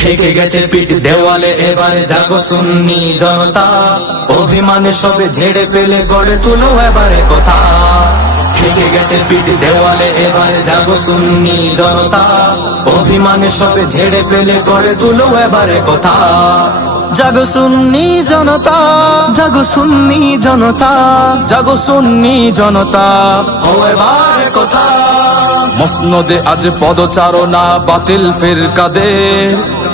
ঠেকে গেছে পিঠ দেওয়ালে, এবারে জাগো সুন্নি জনতা, অভিমানে সবে ঝেড়ে ফেলে গড়ে তুলো এবারে কথা। ঠেকে গেছে পিঠ দেওয়ালে, এবারে জাগো সুন্নি জনতা, অভিমানে সবে ঝেড়ে ফেলে গড়ে তুলো এবারে কথা। জাগো সুন্নি জনতা, জাগো সুন্নি জনতা, জাগো সুন্নি জনতা, ও এবারে কথা। মসনদে আজ পদচারণা বাতিল ফিরকাদের,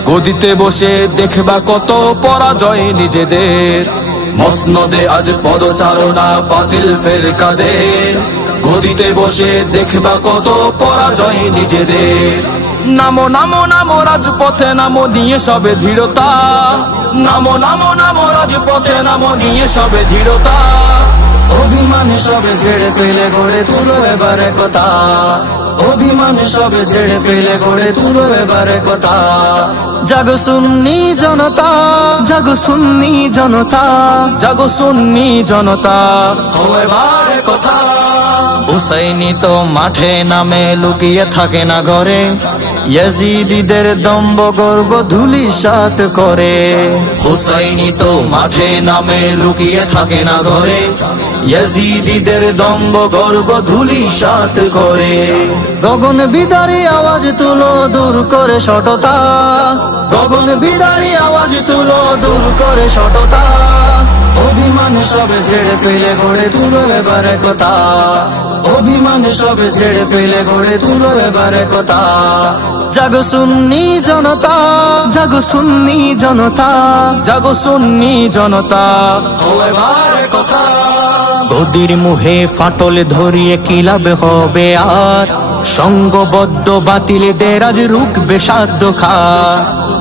গদিতে বসে দেখবা কত পরাজয় নিজেদের। মসনদে আজ পদচারণা বাতিল ফিরকাদের, গদিতে বসে দেখবা কত পরাজয় নিজেদের। নামো নামো নামো রাজপথে, নামো নিয়ে সবে দৃঢ়তা, নামো নামো নামো রাজপথে, নামো নিয়ে সবে দৃঢ়তা। অভিমানে সবে ঝেড়ে ফেলে গড়ে তুলো এবারে কথা, অভিমানে সবে ঝেড়ে ফেলে গড়ে তুলো এবারে কথা। জাগো সুন্নি জনতা, জাগো সুন্নি জনতা, জাগো সুন্নি জনতা, ও এবারে কথা। হুসাইনি তো মাঠে নামে লুকিয়ে থাকে না ঘরে, ইয়াজিদিদের দম্ভ গর্ব ধূলিসাৎ করে। হুসাইনি তো মাঠে নামে লুকিয়ে থাকে না ঘরে, ইয়াজিদিদের দম্ভ গর্ব ধূলিসাৎ করে। গগন বিদারী আওয়াজ তুলো দূর করে সটতা, গগন বিদারী আওয়াজ তুলো দূর করে সটতা। অভিমানে সবে ঝেড়ে ফেলে গড়ে তুলো এবারে কথা, অভিমানে সবে ঝেড়ে ফেলে গড়ে তুলো এবারে কথা। জাগো সুন্নি জনতা, জাগো সুন্নি জনতা, জাগো সুন্নি জনতা, ও এবারে কথা। গদির মুহে ফাটল ধরিয়ে কি লাভ হবে আর, সঙ্গবদ্ধ বাতিলদের আজ রুখবে সাধ্য খা।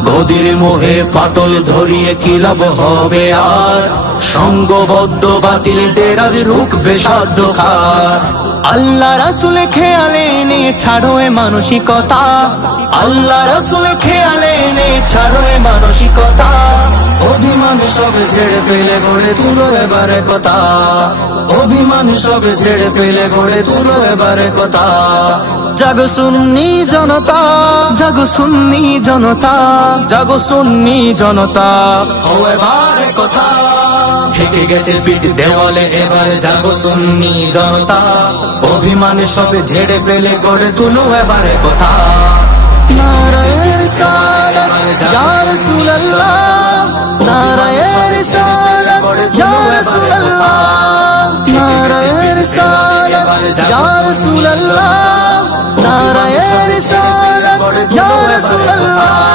গদির মোহে ফাটল ধরিয়ে কি লাভ হবে আর, সঙ্গবদ্ধ বাতিলদের আজ রুখবে সাধ্য খার। আল্লাহ রাসূল খেয়ালে নে ছাড়ো এ মানসিকতা, আল্লাহ রাসূল খেয়ালে নে ছাড়ো এ মানসিকতা। অভিমানে সবে ঝেড়ে ফেলে গড়ে তুলো এবারে কথা, অভিমানে সবে ঝেড়ে ফেলে গড়ে তুলো এবারে কথা। জাগো সুন্নি জনতা, জাগো সুন্নি জনতা, জাগো সুন্নি জনতা, ও এবারে কথা। ঠেকে গেছে পিঠ দেওয়ালে, এবারে জাগো সুন্নি জনতা, অভিমানে সবে ঝেড়ে ফেলে গড়ে তুলো এবারে কথা। নারায়ে রিসালাত ইয়া রাসূলুল্লাহ, নারায়ে রিসালাত ইয়া রাসূলুল্লাহ, নারায়ে রিসালাত ইয়া রাসূলুল্লাহ, নারায়ে রিসালাত ইয়া রাসূলুল্লাহ।